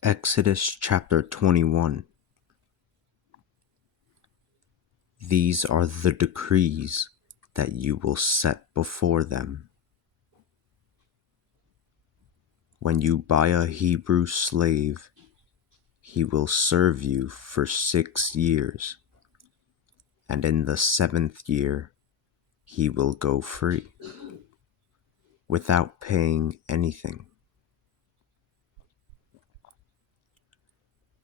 Exodus chapter 21. These are the decrees that you will set before them. When you buy a Hebrew slave, he will serve you for 6 years, and in the 7th year he will go free, without paying anything.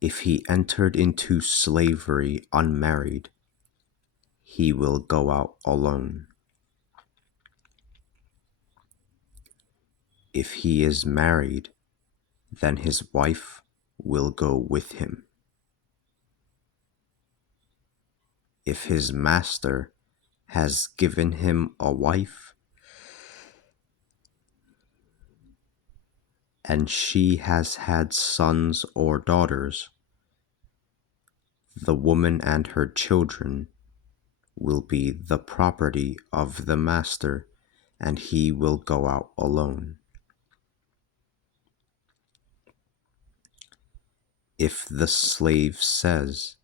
If he entered into slavery unmarried, he will go out alone. If he is married, then his wife will go with him. If his master has given him a wife, and she has had sons or daughters, the woman and her children will be the property of the master, and he will go out alone. If the slave says,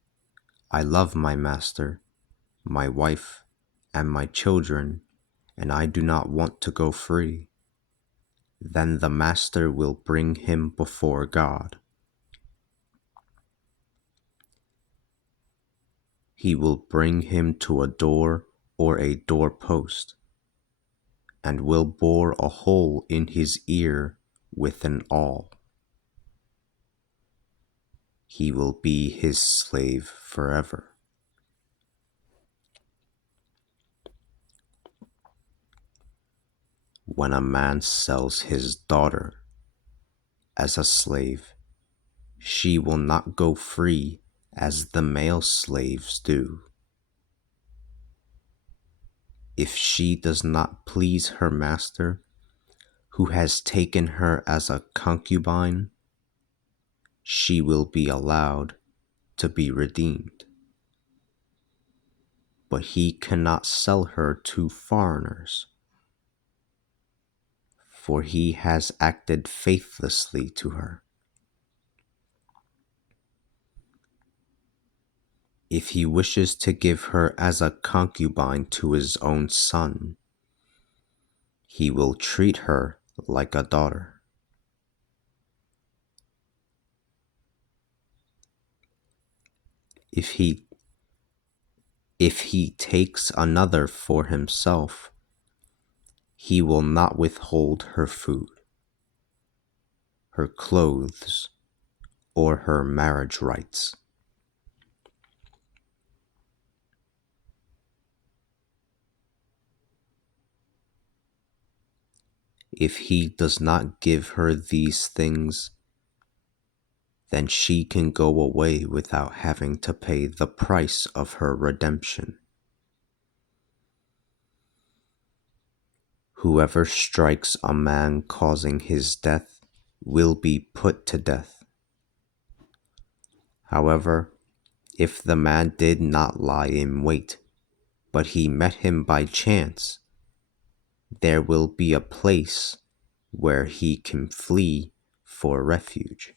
"I love my master, my wife, and my children, and I do not want to go free," then the master will bring him before God. He will bring him to a door or a doorpost, and will bore a hole in his ear with an awl. He will be his slave forever. When a man sells his daughter as a slave, she will not go free as the male slaves do. If she does not please her master, who has taken her as a concubine, she will be allowed to be redeemed. But he cannot sell her to foreigners, for he has acted faithlessly to her. If he wishes to give her as a concubine to his own son, he will treat her like a daughter. If he takes another for himself, he will not withhold her food, her clothes, or her marriage rights. If he does not give her these things, then she can go away without having to pay the price of her redemption. Whoever strikes a man causing his death will be put to death. However, if the man did not lie in wait, but he met him by chance, there will be a place where he can flee for refuge.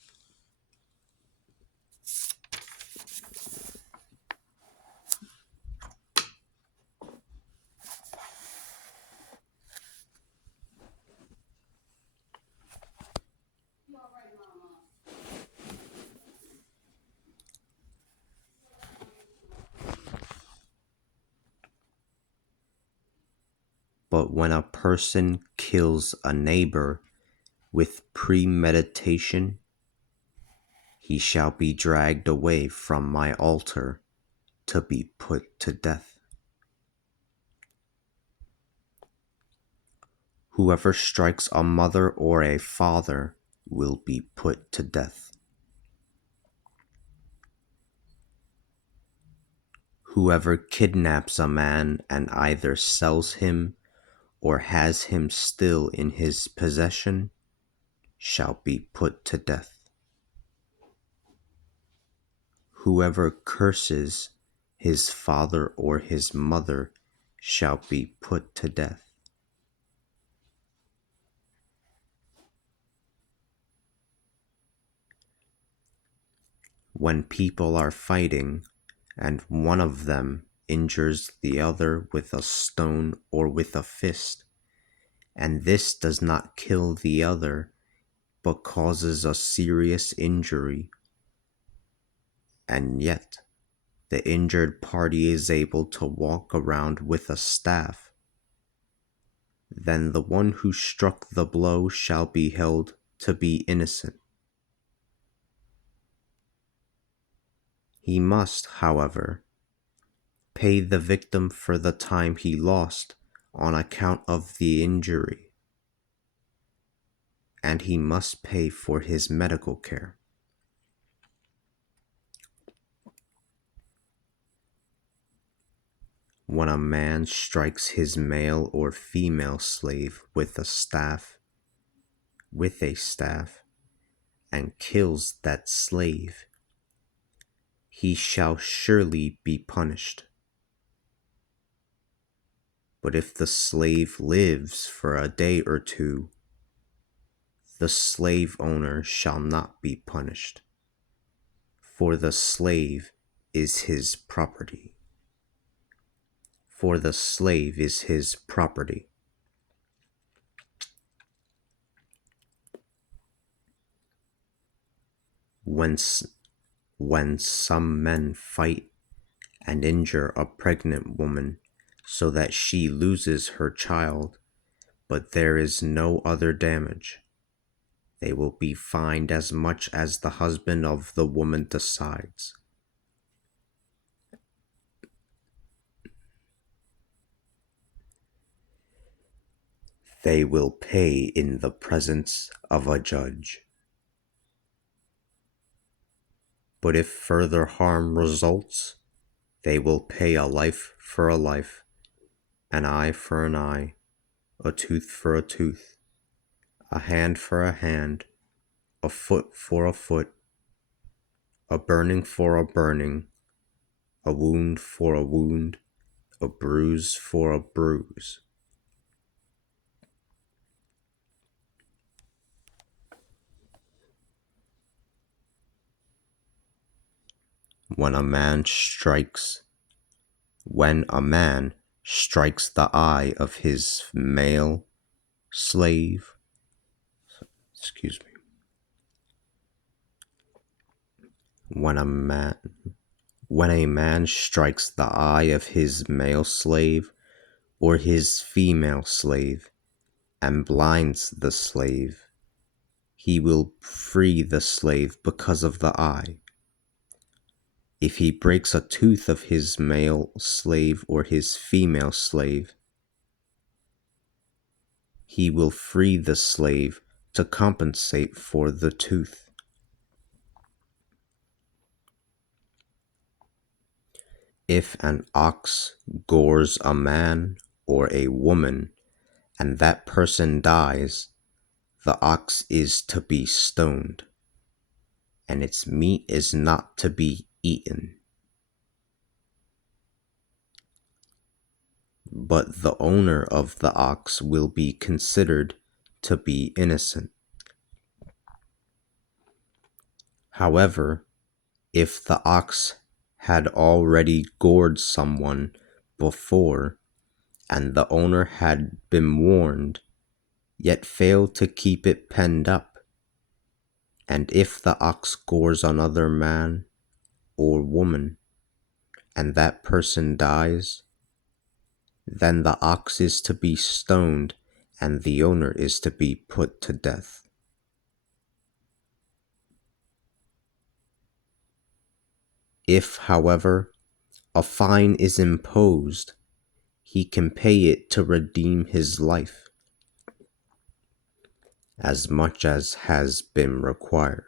But when a person kills a neighbor with premeditation, he shall be dragged away from my altar to be put to death. Whoever strikes a mother or a father will be put to death. Whoever kidnaps a man and either sells him or has him still in his possession shall be put to death. Whoever curses his father or his mother shall be put to death. when people are fighting and one of them injures the other with a stone or with a fist, and this does not kill the other but causes a serious injury, and yet the injured party is able to walk around with a staff, then the one who struck the blow shall be held to be innocent. He must, however, pay the victim for the time he lost on account of the injury, and he must pay for his medical care. When a man strikes his male or female slave with a staff, and kills that slave, he shall surely be punished. But if the slave lives for a day or two, the slave owner shall not be punished, for the slave is his property. For the slave is his property. When some men fight and injure a pregnant woman so that she loses her child, but there is no other damage, they will be fined as much as the husband of the woman decides. They will pay in the presence of a judge. But if further harm results, they will pay a life for a life, an eye for an eye, a tooth for a tooth, a hand for a hand, a foot for a foot, a burning for a burning, a wound for a wound, a bruise for a bruise. When a man strikes the eye of his male slave, when a man strikes the eye of his male slave or his female slave and blinds the slave, he will free the slave because of the eye. If he breaks a tooth of his male slave or his female slave, he will free the slave to compensate for the tooth. If an ox gores a man or a woman and that person dies, the ox is to be stoned, and its meat is not to be eaten. But the owner of the ox will be considered to be innocent. However, if the ox had already gored someone before, and the owner had been warned, yet failed to keep it penned up, and if the ox gores another man or woman, and that person dies, then the ox is to be stoned, and the owner is to be put to death. If, however, a fine is imposed, he can pay it to redeem his life, as much as has been required.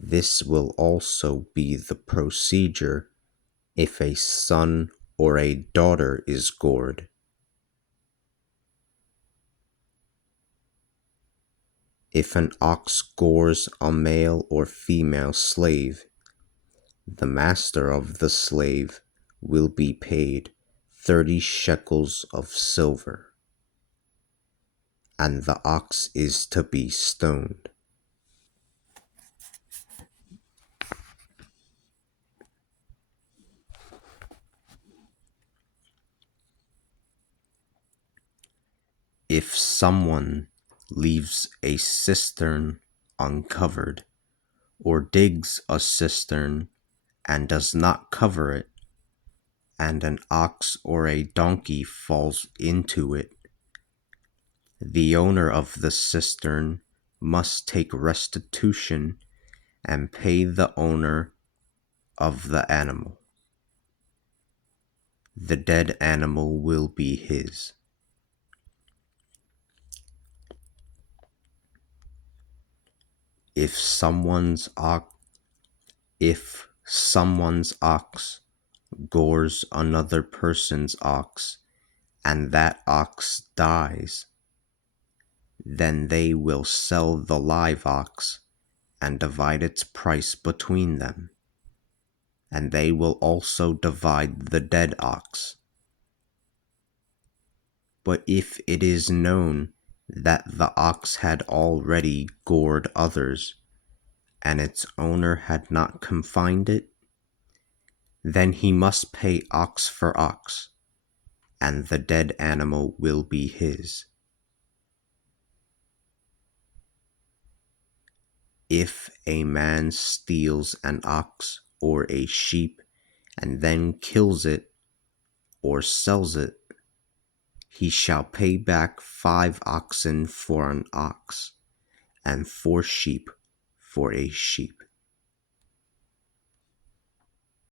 This will also be the procedure if a son or a daughter is gored. If an ox gores a male or female slave, the master of the slave will be paid 30 shekels of silver. and the ox is to be stoned. If someone leaves a cistern uncovered, or digs a cistern and does not cover it, and an ox or a donkey falls into it, the owner of the cistern must take restitution and pay the owner of the animal. The dead animal will be his. If someone's ox gores another person's ox, and that ox dies, then they will sell the live ox and divide its price between them, and they will also divide the dead ox. But if it is known that the ox had already gored others, and its owner had not confined it, then he must pay ox for ox, and the dead animal will be his. If a man steals an ox or a sheep and then kills it or sells it, he shall pay back 5 oxen for an ox, and 4 sheep for a sheep.